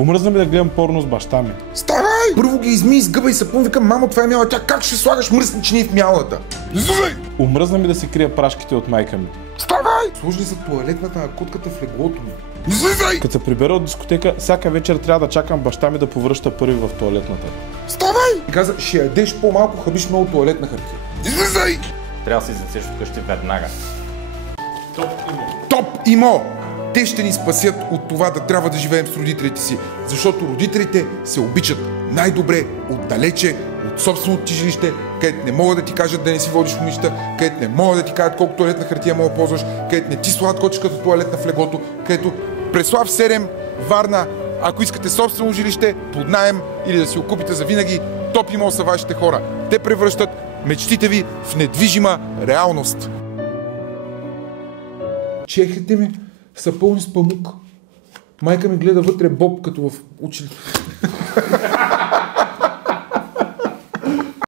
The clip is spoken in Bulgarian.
Омръзна ми да гледам порно с баща ми. Ставай! Първо ги измий с гъба и сапун, викам, мамо, това е мяла. Тя как ще слагаш мръснични в мялата? Излизай! Омръзна ми да си крия прашките от майка ми. Ставай! Сложи за туалетната на кутката в леглото ми. Излизай! Като се прибера от дискотека, всяка вечер трябва да чакам баща ми да повръща първи в туалетната. Ставай! И каза, ще ядеш по-малко, хабиш много туалетна хартия. Излизай! Трябва да си излезеш от къщи веднага. Топ имо! Те ще ни спасят от това да трябва да живеем с родителите си, защото родителите се обичат най-добре отдалече от собственото ти жилище, където не могат да ти кажат да не си водиш момичета, където не могат да ти кажат колко туалетна хартия мога да ползваш, където не ти слагат кочката туалетна в леглото, където Преслав 7, Варна, ако искате собствено жилище, под наем или да си го купите за винаги, Топ имо са вашите хора. Те превръщат мечтите ви в недвижима реалност. Чехите ми са пълни с памук. Майка ми гледа вътре боб, като в училище.